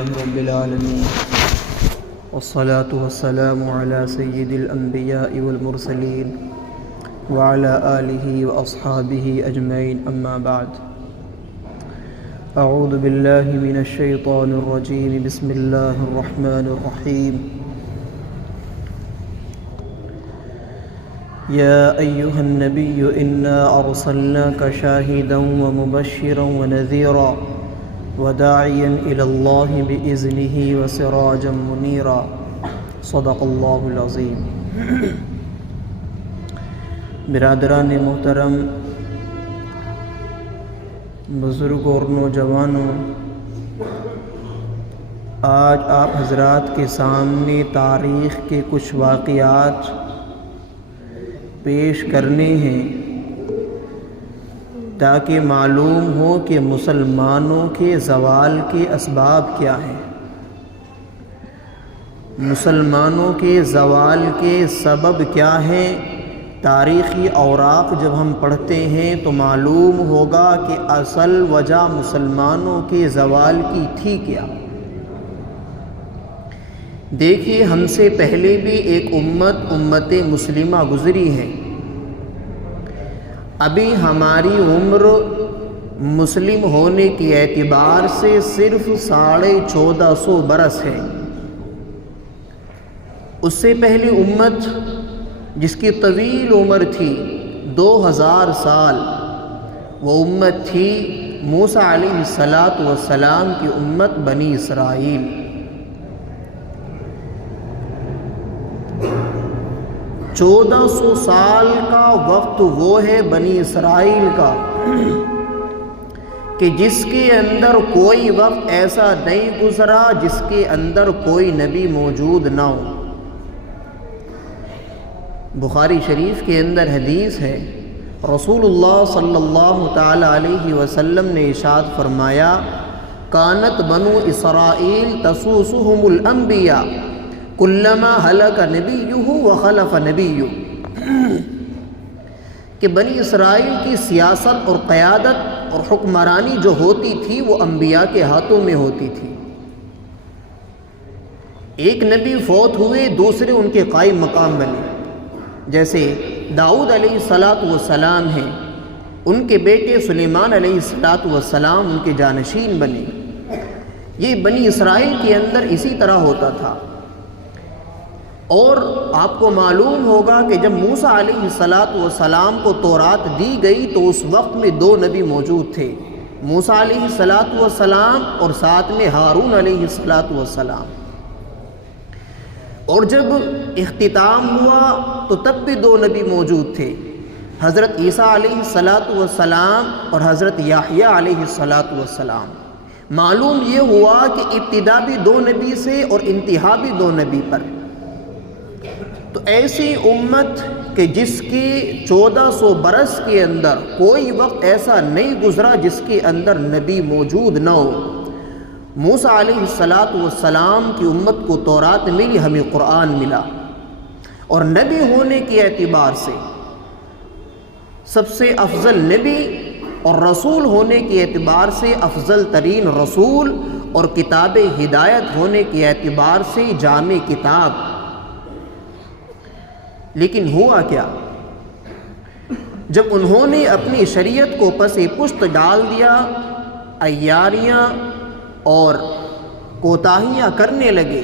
لله رب العالمين والصلاة والسلام على سيد الأنبياء والمرسلين وعلى آله وأصحابه أجمعين أما بعد أعوذ بالله من الشيطان الرجيم بسم الله الرحمن الرحيم يا أيها النبي إنا أرسلناك شاهدا ومبشرا ونذيرا وداعيا إلى الله بإذنه وسراجا منيرا صدق الله العظيم۔ برادران محترم، بزرگ اور نوجوانوں، آج آپ حضرات کے سامنے تاریخ کے کچھ واقعات پیش کرنے ہیں تاکہ معلوم ہو کہ مسلمانوں کے زوال کے اسباب کیا ہیں، مسلمانوں کے زوال کے سبب کیا ہیں۔ تاریخی اوراق جب ہم پڑھتے ہیں تو معلوم ہوگا کہ اصل وجہ مسلمانوں کے زوال کی تھی کیا۔ دیکھیے، ہم سے پہلے بھی ایک امت مسلمہ گزری ہے۔ ابھی ہماری عمر مسلم ہونے کے اعتبار سے صرف 1450 برس ہے۔ اس سے پہلی امت جس کی طویل عمر تھی 2000 سال، وہ امت تھی موسیٰ علیہ السلام کی امت بنی اسرائیل۔ 1400 سال کا وقت وہ ہے بنی اسرائیل کا کہ جس کے اندر کوئی وقت ایسا نہیں گزرا جس کے اندر کوئی نبی موجود نہ ہو۔ بخاری شریف کے اندر حدیث ہے، رسول اللہ صلی اللہ تعالی علیہ وسلم نے ارشاد فرمایا، کانت بنو اسرائیل تسوسهم الانبیاء کلما ہلک نبیہ وخلف نبیہ، کہ بنی اسرائیل کی سیاست اور قیادت اور حکمرانی جو ہوتی تھی وہ انبیاء کے ہاتھوں میں ہوتی تھی۔ ایک نبی فوت ہوئے، دوسرے ان کے قائم مقام بنے، جیسے داؤد علیہ السلام ہیں، ان کے بیٹے سلیمان علیہ السلام ان کے جانشین بنے۔ یہ بنی اسرائیل کے اندر اسی طرح ہوتا تھا۔ اور آپ کو معلوم ہوگا کہ جب موسیٰ علیہ السلام کو تورات دی گئی تو اس وقت میں 2 نبی موجود تھے، موسیٰ علیہ السلام اور ساتھ میں ہارون علیہ السلام۔ اور جب اختتام ہوا تو تب بھی 2 نبی موجود تھے، حضرت عیسیٰ علیہ السلام اور حضرت یحییٰ علیہ السلام۔ معلوم یہ ہوا کہ ابتدا بھی 2 نبی سے اور انتہا بھی 2 نبی پر۔ تو ایسی امت کہ جس کی 1400 برس کے اندر کوئی وقت ایسا نہیں گزرا جس کے اندر نبی موجود نہ ہو۔ موسیٰ علیہ السلام کی امت کو تورات ملی، ہمیں قرآن ملا، اور نبی ہونے کے اعتبار سے سب سے افضل نبی اور رسول ہونے کے اعتبار سے افضل ترین رسول، اور کتاب ہدایت ہونے کے اعتبار سے جامع کتاب۔ لیکن ہوا کیا؟ جب انہوں نے اپنی شریعت کو پس پشت ڈال دیا، عیاریاں اور کوتاہیاں کرنے لگے،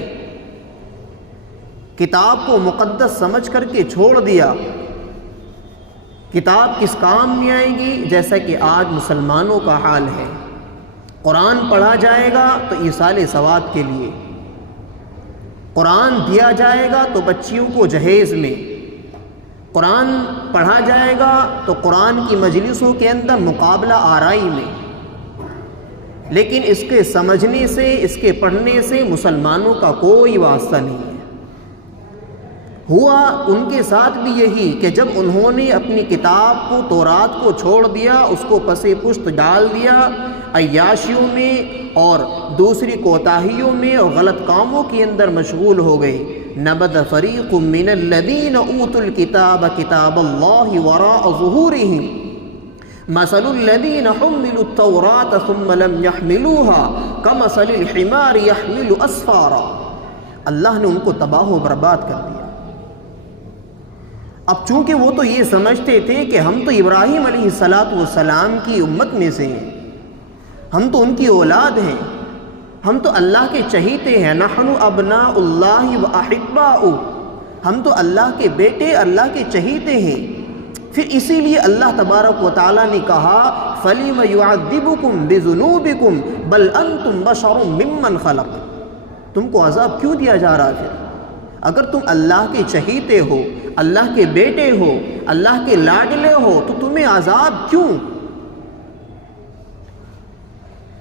کتاب کو مقدس سمجھ کر کے چھوڑ دیا۔ کتاب کس کام میں آئے گی؟ جیسا کہ آج مسلمانوں کا حال ہے، قرآن پڑھا جائے گا تو ایصال ثواب کے لیے، قرآن دیا جائے گا تو بچیوں کو جہیز میں، قرآن پڑھا جائے گا تو قرآن کی مجلسوں کے اندر مقابلہ آرائی میں، لیکن اس کے سمجھنے سے، اس کے پڑھنے سے مسلمانوں کا کوئی واسطہ نہیں ہے۔ ہوا ان کے ساتھ بھی یہی کہ جب انہوں نے اپنی کتاب کو، تورات کو چھوڑ دیا، اس کو پس پشت ڈال دیا، عیاشیوں میں اور دوسری کوتاہیوں میں اور غلط کاموں کے اندر مشغول ہو گئے۔ نبذ فریق من الذین اوتوا الکتاب کتاب اللہ وراء ظہورہم مثل الذین حملوا التوراة ثم لم يحملوها كمثل الحمار يحمل اسفارا، اللہ نے ان کو تباہ و برباد کر دیا۔ اب چونکہ وہ تو یہ سمجھتے تھے کہ ہم تو ابراہیم علیہ السلام کی امت میں سے ہیں، ہم تو ان کی اولاد ہیں، ہم تو اللہ کے چہیتے ہیں، نحن ابناء اللہ و احباؤ، ہم تو اللہ کے بیٹے، اللہ کے چہیتے ہیں۔ پھر اسی لیے اللہ تبارک و تعالیٰ نے کہا فَلِمَ يُعَذِّبُكُمْ بِذُنُوبِكُمْ بَلْ أَنْتُمْ بَشَرٌ مِّمَّنْ خَلَقَ، تم کو عذاب کیوں دیا جا رہا ہے؟ پھر اگر تم اللہ کے چہیتے ہو، اللہ کے بیٹے ہو، اللہ کے لاڈلے ہو، تو تمہیں عذاب کیوں؟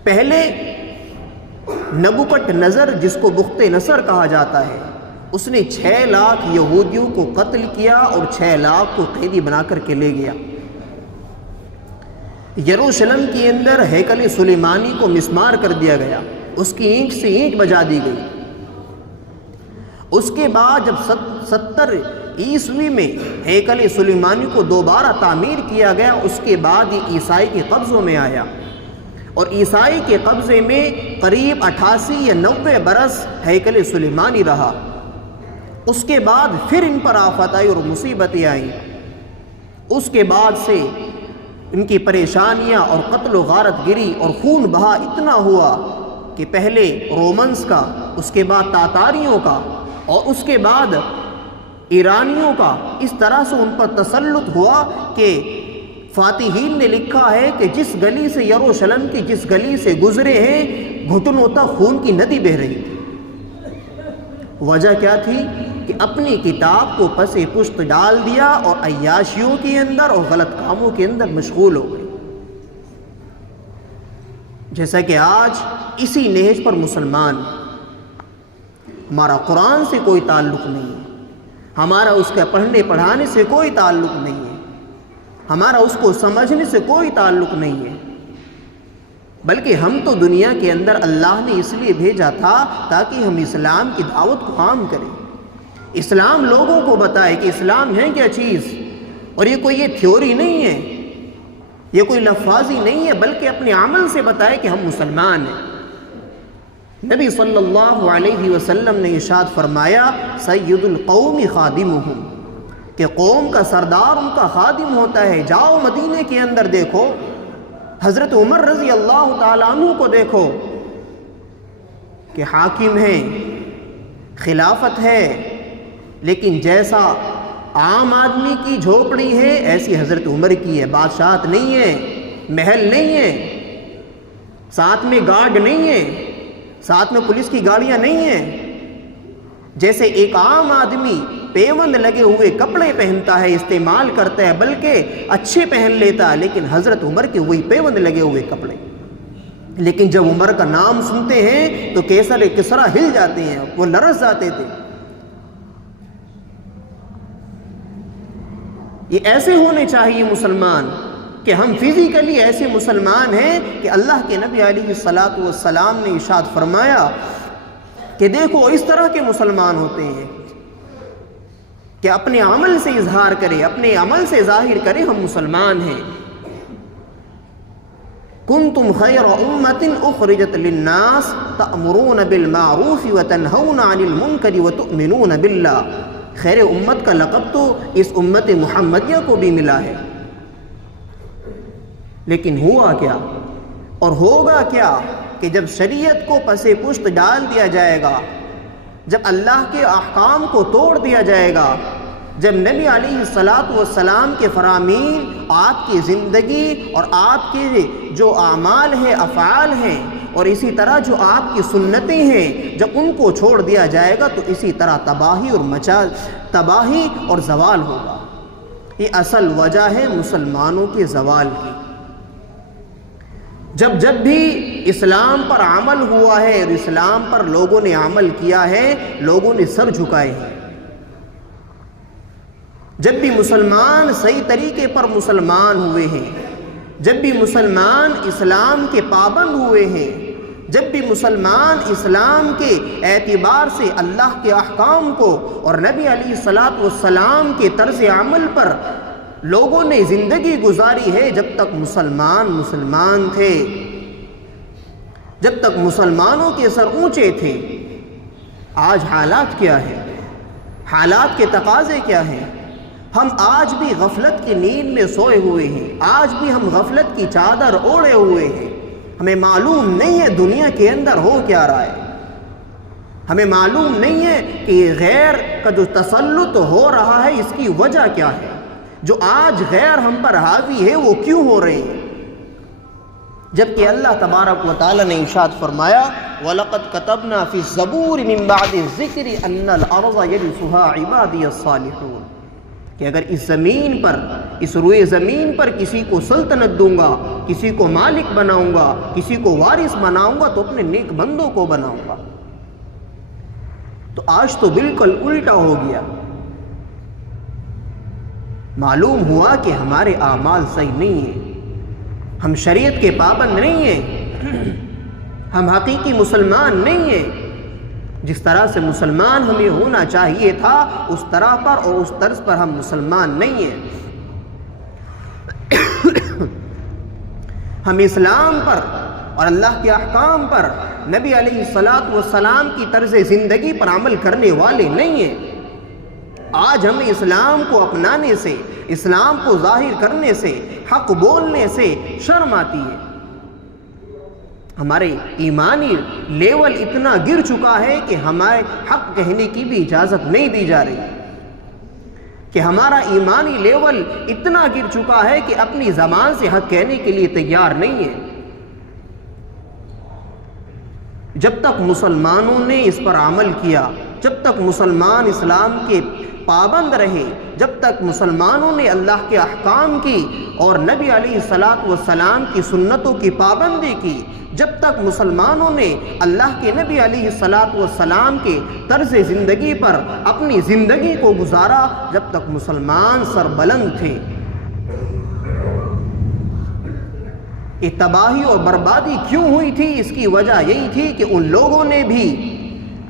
پہلے نبوکت نظر، جس کو بخت نصر کہا جاتا ہے، اس نے 6 لاکھ یہودیوں کو قتل کیا اور 6 لاکھ کو قیدی بنا کر کے لے گیا۔ یروشلم کے اندر ہیکل سلیمانی کو مسمار کر دیا گیا، اس کی اینٹ سے اینٹ بجا دی گئی۔ اس کے بعد جب 70 عیسوی میں ہیکل سلیمانی کو دوبارہ تعمیر کیا گیا، اس کے بعد یہ عیسائی کے قبضوں میں آیا، اور عیسائی کے قبضے میں قریب 88 یا 90 برس ہیکل سلیمانی رہا۔ اس کے بعد پھر ان پر آفت آئی اور مصیبتیں آئیں۔ اس کے بعد سے ان کی پریشانیاں اور قتل و غارت گری اور خون بہا اتنا ہوا کہ پہلے رومنز کا، اس کے بعد تاتاریوں کا، اور اس کے بعد ایرانیوں کا، اس طرح سے ان پر تسلط ہوا کہ فاتحین نے لکھا ہے کہ جس گلی سے یروشلم کی جس گلی سے گزرے ہیں، گھٹنوں تک خون کی ندی بہہ رہی تھی۔ وجہ کیا تھی؟ کہ اپنی کتاب کو پس پشت ڈال دیا اور عیاشیوں کے اندر اور غلط کاموں کے اندر مشغول ہو گئے۔ جیسا کہ آج اسی نہج پر مسلمان، ہمارا قرآن سے کوئی تعلق نہیں ہے، ہمارا اس کے پڑھنے پڑھانے سے کوئی تعلق نہیں ہے، ہمارا اس کو سمجھنے سے کوئی تعلق نہیں ہے، بلکہ ہم تو دنیا کے اندر اللہ نے اس لیے بھیجا تھا تاکہ ہم اسلام کی دعوت کو عام کریں، اسلام لوگوں کو بتائے کہ اسلام ہے کیا چیز، اور یہ کوئی تھیوری نہیں ہے، یہ کوئی لفاظی نہیں ہے، بلکہ اپنے عمل سے بتائے کہ ہم مسلمان ہیں۔ نبی صلی اللہ علیہ وسلم نے ارشاد فرمایا سید القوم خادمہم، کہ قوم کا سردار ان کا خادم ہوتا ہے۔ جاؤ مدینے کے اندر دیکھو، حضرت عمر رضی اللہ تعالیٰ عنہ کو دیکھو کہ حاکم ہیں، خلافت ہے، لیکن جیسا عام آدمی کی جھوپڑی ہے ایسی حضرت عمر کی ہے، بادشاہت نہیں ہے، محل نہیں ہے، ساتھ میں گارڈ نہیں ہے، ساتھ میں پولیس کی گاڑیاں نہیں ہیں۔ جیسے ایک عام آدمی پیوند لگے ہوئے کپڑے پہنتا ہے، استعمال کرتا ہے، بلکہ اچھے پہن لیتا ہے، لیکن حضرت عمر کے وہی پیوند لگے ہوئے کپڑے۔ لیکن جب عمر کا نام سنتے ہیں تو کیسر کسرا ہل جاتے ہیں، وہ لرز جاتے تھے۔ یہ ایسے ہونے چاہیے مسلمان کہ ہم فزیکلی ایسے مسلمان ہیں کہ اللہ کے نبی علیہ السلام نے ارشاد فرمایا کہ دیکھو اس طرح کے مسلمان ہوتے ہیں کہ اپنے عمل سے اظہار کرے، اپنے عمل سے ظاہر کرے ہم مسلمان ہیں۔ کنتم خیر امۃ اخرجت للناس تأمرون بالمعروف وتنہون عن المنکر وتؤمنون باللہ۔ خیر امت کا لقب تو اس امت محمدیہ کو بھی ملا ہے، لیکن ہوا کیا اور ہوگا کیا کہ جب شریعت کو پس پشت ڈال دیا جائے گا، جب اللہ کے احکام کو توڑ دیا جائے گا، جب نبی علیہ السلام کے فرامین آپ کی زندگی اور آپ کے جو اعمال ہیں، افعال ہیں، اور اسی طرح جو آپ کی سنتیں ہیں، جب ان کو چھوڑ دیا جائے گا تو اسی طرح تباہی اور زوال ہوگا۔ یہ اصل وجہ ہے مسلمانوں کے زوال کی۔ جب بھی اسلام پر عمل ہوا ہے اور اسلام پر لوگوں نے عمل کیا ہے، لوگوں نے سر جھکائے ہیں۔ جب بھی مسلمان صحیح طریقے پر مسلمان ہوئے ہیں، جب بھی مسلمان اسلام کے پابند ہوئے ہیں، جب بھی مسلمان اسلام کے اعتبار سے اللہ کے احکام کو اور نبی علیہ السلام کے طرز عمل پر لوگوں نے زندگی گزاری ہے جب تک مسلمان تھے، جب تک مسلمانوں کے سر اونچے تھے۔ آج حالات کیا ہے؟ حالات کے تقاضے کیا ہیں؟ ہم آج بھی غفلت کی نیند میں سوئے ہوئے ہیں، آج بھی ہم غفلت کی چادر اوڑھے ہوئے ہیں۔ ہمیں معلوم نہیں ہے دنیا کے اندر ہو کیا رہا ہے، ہمیں معلوم نہیں ہے کہ یہ غیر کا جو تسلط ہو رہا ہے اس کی وجہ کیا ہے، جو آج غیر ہم پر حاوی ہے وہ کیوں ہو رہے ہیں۔ جبکہ اللہ تبارک و تعالی نے ارشاد فرمایا وَلَقَدْ كَتَبْنَا فِي الزَّبُورِ مِن بَعْدِ الذِّكْرِ أَنَّ الْأَرْضَ يَرِثُهَا عِبَادِيَ الصَّالِحُونَ، کہ اگر اس زمین پر، اس روئے زمین پر کسی کو سلطنت دوں گا، کسی کو مالک بناؤں گا، کسی کو وارث بناؤں گا تو اپنے نیک بندوں کو بناؤں گا۔ تو آج تو بالکل الٹا ہو گیا، معلوم ہوا کہ ہمارے اعمال صحیح نہیں ہیں، ہم شریعت کے پابند نہیں ہیں، ہم حقیقی مسلمان نہیں ہیں۔ جس طرح سے مسلمان ہمیں ہونا چاہیے تھا اس طرح پر اور اس طرز پر ہم مسلمان نہیں ہیں۔ ہم اسلام پر اور اللہ کے احکام پر، نبی علیہ السلام کی طرز زندگی پر عمل کرنے والے نہیں ہیں۔ آج ہمیں اسلام کو اپنانے سے، اسلام کو ظاہر کرنے سے، حق بولنے سے شرم آتی ہے۔ ہمارے ایمانی لیول اتنا گر چکا ہے کہ ہمارے حق کہنے کی بھی اجازت نہیں دی جا رہی، کہ ہمارا ایمانی لیول اتنا گر چکا ہے کہ اپنی زبان سے حق کہنے کے لیے تیار نہیں ہے۔ جب تک مسلمانوں نے اس پر عمل کیا، جب تک مسلمان اسلام کے پابند رہے، جب تک مسلمانوں نے اللہ کے احکام کی اور نبی علیہ السلام کی سنتوں کی پابندی کی، جب تک مسلمانوں نے اللہ کے نبی علیہ السلام کے طرز زندگی پر اپنی زندگی کو گزارا، جب تک مسلمان سربلند تھے۔ یہ تباہی اور بربادی کیوں ہوئی تھی؟ اس کی وجہ یہی تھی کہ ان لوگوں نے بھی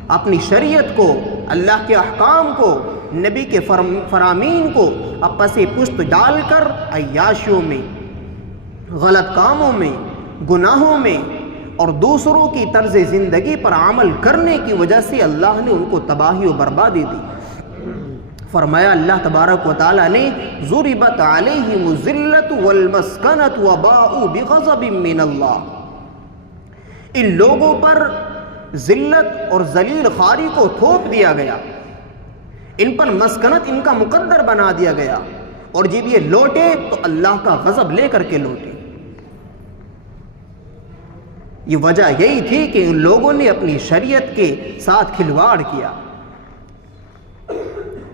اپنی شریعت کو، اللہ کے احکام کو، نبی کے فرامین کو پس پشت ڈال کر عیاشیوں میں، غلط کاموں میں، گناہوں میں اور دوسروں کی طرز زندگی پر عمل کرنے کی وجہ سے اللہ نے ان کو تباہی و بربادی دی۔ فرمایا اللہ تبارک و تعالیٰ نے ضربت علیہم الذلۃ والمسکنۃ وباؤوا بغضب من اللہ، ان لوگوں پر ذلت اور ذلیل خواری کو تھوپ دیا گیا، ان پر مسکنت ان کا مقدر بنا دیا گیا، اور جب یہ لوٹے تو اللہ کا غضب لے کر کے لوٹے۔ یہ وجہ یہی تھی کہ ان لوگوں نے اپنی شریعت کے ساتھ کھلواڑ کیا۔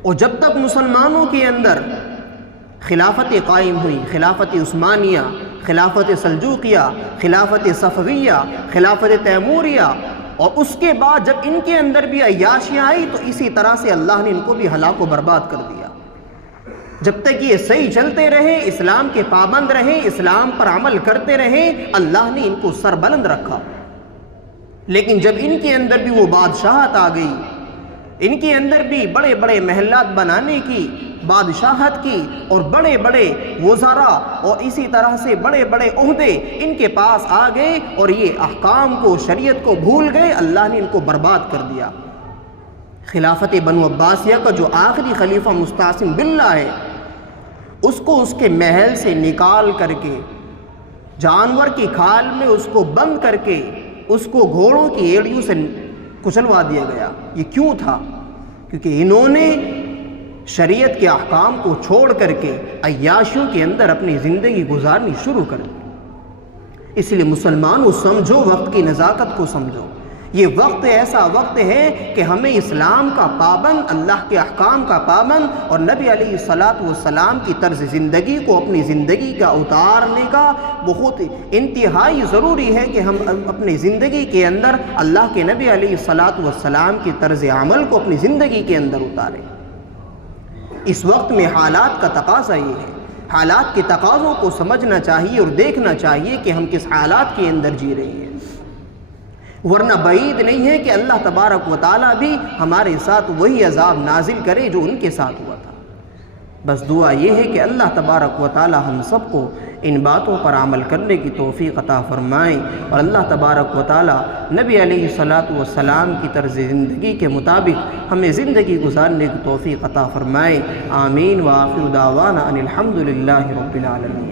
اور جب تک مسلمانوں کے اندر خلافت قائم ہوئی، خلافت عثمانیہ، خلافت سلجوقیہ، خلافت صفویہ، خلافت تیموریہ، اور اس کے بعد جب ان کے اندر بھی عیاشیاں آئی تو اسی طرح سے اللہ نے ان کو بھی ہلاک و برباد کر دیا۔ جب تک یہ صحیح چلتے رہے، اسلام کے پابند رہے، اسلام پر عمل کرتے رہے، اللہ نے ان کو سربلند رکھا۔ لیکن جب ان کے اندر بھی وہ بادشاہت آ گئی، ان کے اندر بھی بڑے بڑے محلات بنانے کی، بادشاہت کی، اور بڑے بڑے وزراء اور اسی طرح سے بڑے بڑے عہدے ان کے پاس آ گئے اور یہ احکام کو، شریعت کو بھول گئے، اللہ نے ان کو برباد کر دیا۔ خلافت بنو عباسیہ کا جو آخری خلیفہ مستعصم باللہ ہے، اس کو اس کے محل سے نکال کر کے، جانور کی کھال میں اس کو بند کر کے، اس کو گھوڑوں کی ایڑیوں سے کچلوا دیا گیا۔ یہ کیوں تھا؟ کیونکہ انہوں نے شریعت کے احکام کو چھوڑ کر کے عیاشیوں کے اندر اپنی زندگی گزارنی شروع کر دی۔ اس لیے مسلمانوں سمجھو، وقت کی نزاکت کو سمجھو۔ یہ وقت ایسا وقت ہے کہ ہمیں اسلام کا پابند، اللہ کے احکام کا پابند اور نبی علیہ السلام کی طرز زندگی کو اپنی زندگی کا اتارنے کا بہت انتہائی ضروری ہے کہ ہم اپنی زندگی کے اندر اللہ کے نبی علیہ السلام کی طرز عمل کو اپنی زندگی کے اندر اتاریں۔ اس وقت میں حالات کا تقاضا یہ ہے، حالات کے تقاضوں کو سمجھنا چاہیے اور دیکھنا چاہیے کہ ہم کس حالات کے اندر جی رہے ہیں، ورنہ بعید نہیں ہے کہ اللہ تبارک و تعالیٰ بھی ہمارے ساتھ وہی عذاب نازل کرے جو ان کے ساتھ ہوا تھا۔ بس دعا یہ ہے کہ اللہ تبارک و تعالی ہم سب کو ان باتوں پر عمل کرنے کی توفیق عطا فرمائے، اور اللہ تبارک و تعالی نبی علیہ الصلاۃ والسلام کی طرز زندگی کے مطابق ہمیں زندگی گزارنے کی توفیق عطا فرمائے۔ آمین، وآخر دعوانا ان الحمد للہ رب العالمین۔